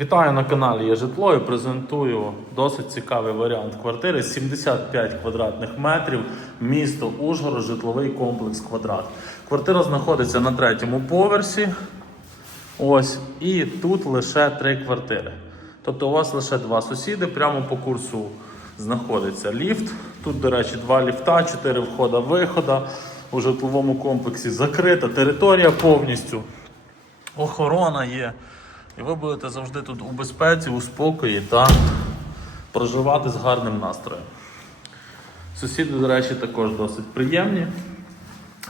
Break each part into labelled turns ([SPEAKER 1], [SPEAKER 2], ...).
[SPEAKER 1] Вітаю на каналі Є житло і презентую досить цікавий варіант квартири 75 квадратних метрів, місто Ужгород, житловий комплекс квадрат. Квартира знаходиться на третьому поверсі. Ось, і тут лише три квартири. Тобто у вас лише два сусіди. Прямо по курсу знаходиться ліфт. Тут, до речі, два ліфта, чотири входа вихода. У житловому комплексі закрита територія повністю. Охорона є. І ви будете завжди тут у безпеці, у спокої та проживати з гарним настроєм. Сусіди, до речі, також досить приємні.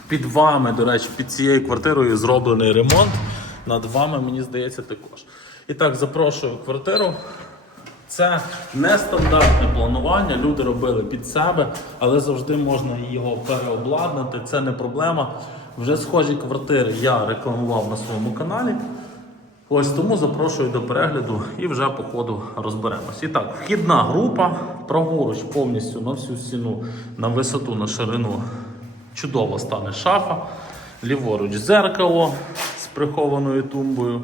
[SPEAKER 1] Під вами, до речі, під цією квартирою зроблений ремонт. Над вами, мені здається, також. І так, запрошую квартиру. Це нестандартне планування. Люди робили під себе, але завжди можна його переобладнати. Це не проблема. Вже схожі квартири я рекламував на своєму каналі. Ось тому запрошую до перегляду і вже по ходу розберемось. І так, вхідна група, праворуч повністю на всю стіну, на висоту, на ширину. Чудово стане шафа. Ліворуч зеркало з прихованою тумбою.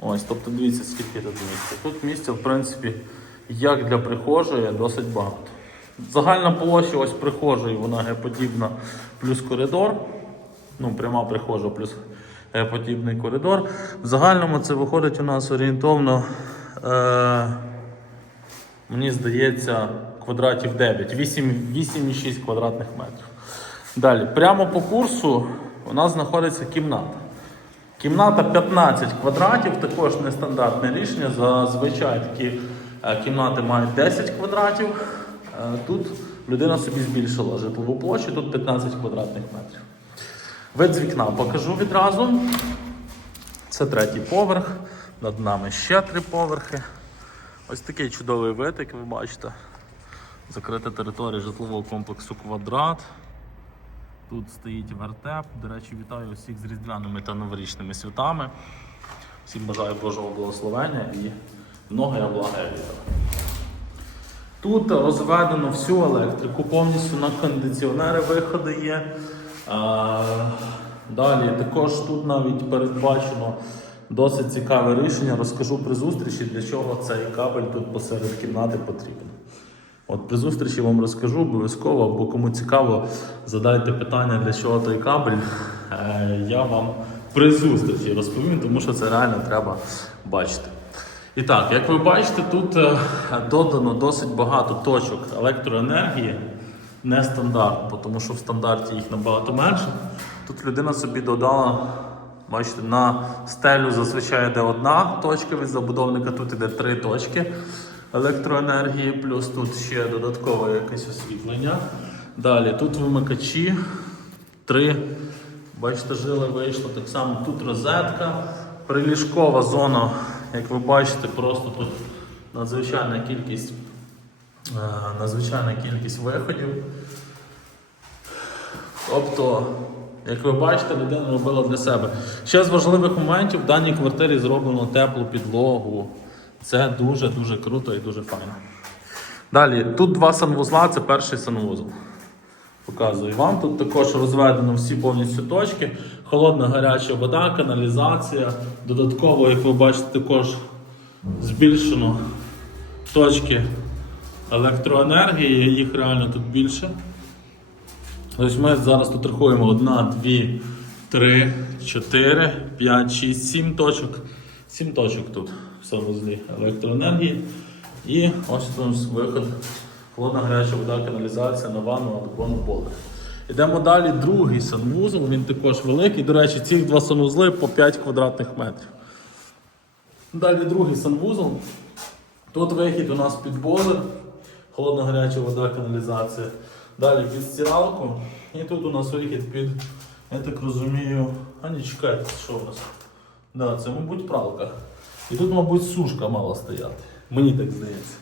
[SPEAKER 1] Ось, тобто дивіться, скільки тут місця. Тут місця, в принципі, як для прихожої, досить багато. Загальна площа ось прихожої, вона геподібна, плюс коридор. Ну, пряма прихожа плюс геподібний коридор. В загальному це виходить у нас орієнтовно, е, мені здається, квадратів 9, 8,6 квадратних метрів. Далі, прямо по курсу у нас знаходиться кімната. Кімната 15 квадратів, також нестандартне рішення. Зазвичай такі е, кімнати мають 10 квадратів. Е, Тут людина собі збільшила житлову площу, тут 15 квадратних метрів. Вид з вікна покажу відразу. Це третій поверх. Над нами ще три поверхи. Ось такий чудовий вид, як ви бачите. Закрита територія житлового комплексу квадрат. Тут стоїть вертеп. До речі, вітаю усіх з різдвяними та новорічними святами. Всім бажаю Божого благословення і много я блага вітаю. Тут розведено всю електрику, повністю на кондиціонери виходи є. Далі також тут навіть передбачено досить цікаве рішення. Розкажу при зустрічі, для чого цей кабель тут посеред кімнати потрібен. От при зустрічі вам розкажу обов'язково, або кому цікаво, задайте питання, для чого той кабель. Е, Я вам при зустрічі розповім, тому що це реально треба бачити. І так, як ви бачите, тут е, додано досить багато точок електроенергії. Не стандарт, тому що в стандарті їх набагато менше. Тут людина собі додала, бачите, на стелю зазвичай йде одна точка від забудовника, тут іде три точки електроенергії, плюс тут ще додаткове якесь освітлення. Далі тут вимикачі, три. Бачите, жили вийшло так само. Тут розетка, приліжкова зона, як ви бачите, просто тут надзвичайна кількість, надзвичайна кількість виходів. Тобто, як ви бачите, людина робила для себе. Ще з важливих моментів в даній квартирі зроблено теплу підлогу. Це дуже-дуже круто і дуже файно. Далі, тут два санвузла, це перший санвузол. Показую вам. Тут також розведено всі повністю точки. Холодна гаряча вода, каналізація. Додатково, як ви бачите, також збільшено точки електроенергії, їх реально тут більше. Ось ми зараз тут рахуємо 1, 2, 3, 4, 5, 6, 7 точок. 7 точок тут в санвузлі електроенергії. І ось тут виход. Холодна гаряча вода, каналізація на ванну, а другому поверх. Йдемо далі, другий санвузол, він також великий. До речі, ці два санвузли по 5 квадратних метрів. Далі другий санвузол. Тут вихід у нас під бойлер, холодна гаряча вода, каналізація. Далі під стиралку. І тут у нас вихід під, я так розумію, а ні, чекайте, що у нас? Да, це, мабуть, пралка. І тут, мабуть, сушка мала стояти. Мені так здається.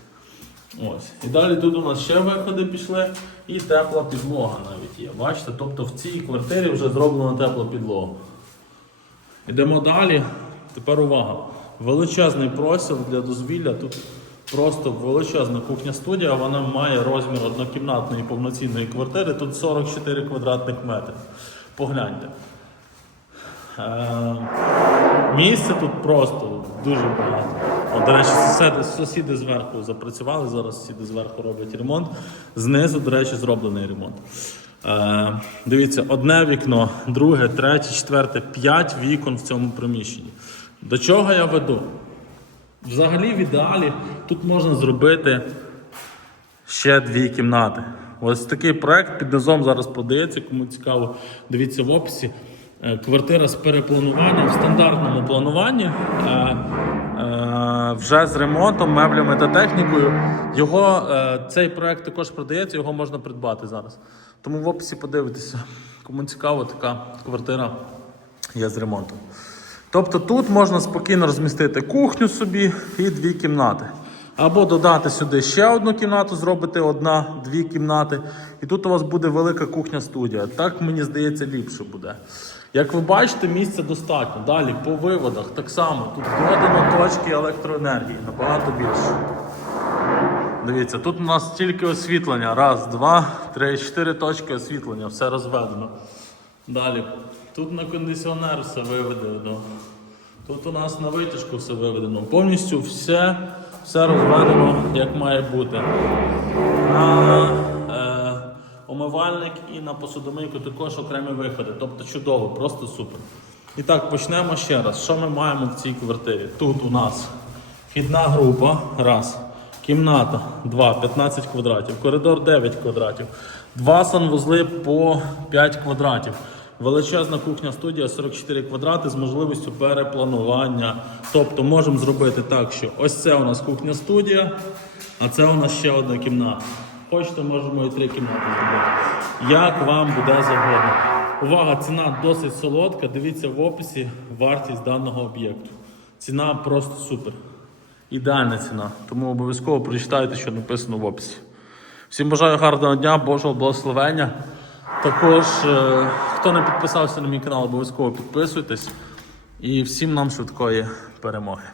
[SPEAKER 1] Ось. І далі тут у нас ще виходи пішли, і тепла підлога навіть є. Бачите? Тобто в цій квартирі вже зроблена тепла підлога. Йдемо далі. Тепер увага. Величезний простір для дозвілля. Тут просто величезна кухня-студія. Вона має розмір однокімнатної повноцінної квартири. Тут 44 квадратних метри. Погляньте. Е, місця тут просто дуже багато. От, до речі, сусіди, сусіди зверху запрацювали, зараз сусіди зверху роблять ремонт. Знизу, до речі, зроблений ремонт. Е, дивіться, одне вікно, друге, третє, четверте, п'ять вікон в цьому приміщенні. До чого я веду? Взагалі, в ідеалі тут можна зробити ще дві кімнати. Ось такий проект під низом зараз продається. Кому цікаво, дивіться в описі. Е, Квартира з переплануванням в стандартному плануванні. е, е, Вже з ремонтом, меблями та технікою. Його, цей проект також продається, його можна придбати зараз. Тому в описі подивитися. Кому цікаво, така квартира є з ремонтом. Тобто тут можна спокійно розмістити кухню собі і дві кімнати. Або додати сюди ще одну кімнату, зробити одна-дві кімнати. І тут у вас буде велика кухня-студія. Так, мені здається, ліпше буде. Як ви бачите, місця достатньо. Далі по виводах так само. Тут додано точки електроенергії набагато більше. Дивіться, тут у нас тільки освітлення. Раз, два, три, чотири точки освітлення, все розведено. Далі. Тут на кондиціонер все виведено. Тут у нас на витяжку все виведено. Повністю все, все розведено, як має бути. На е, омивальник і на посудомийку також окремі виходи. Тобто чудово, просто супер. І так, почнемо ще раз. Що ми маємо в цій квартирі? Тут у нас вхідна група, раз. Кімната 2, 15 квадратів, коридор 9 квадратів, два санвузли по 5 квадратів. Величезна кухня студія 44 квадрати з можливістю перепланування. Тобто можемо зробити так, що ось це у нас кухня студія, а це у нас ще одна кімната. Хочете, можемо і три кімнати зробити. Як вам буде завгодно. Увага, ціна досить солодка. Дивіться в описі вартість даного об'єкту. Ціна просто супер. Ідеальна ціна. Тому обов'язково прочитайте, що написано в описі. Всім бажаю гарного дня, Божого благословення. Також, е, хто не підписався на мій канал, обов'язково підписуйтесь. І всім нам швидкої перемоги.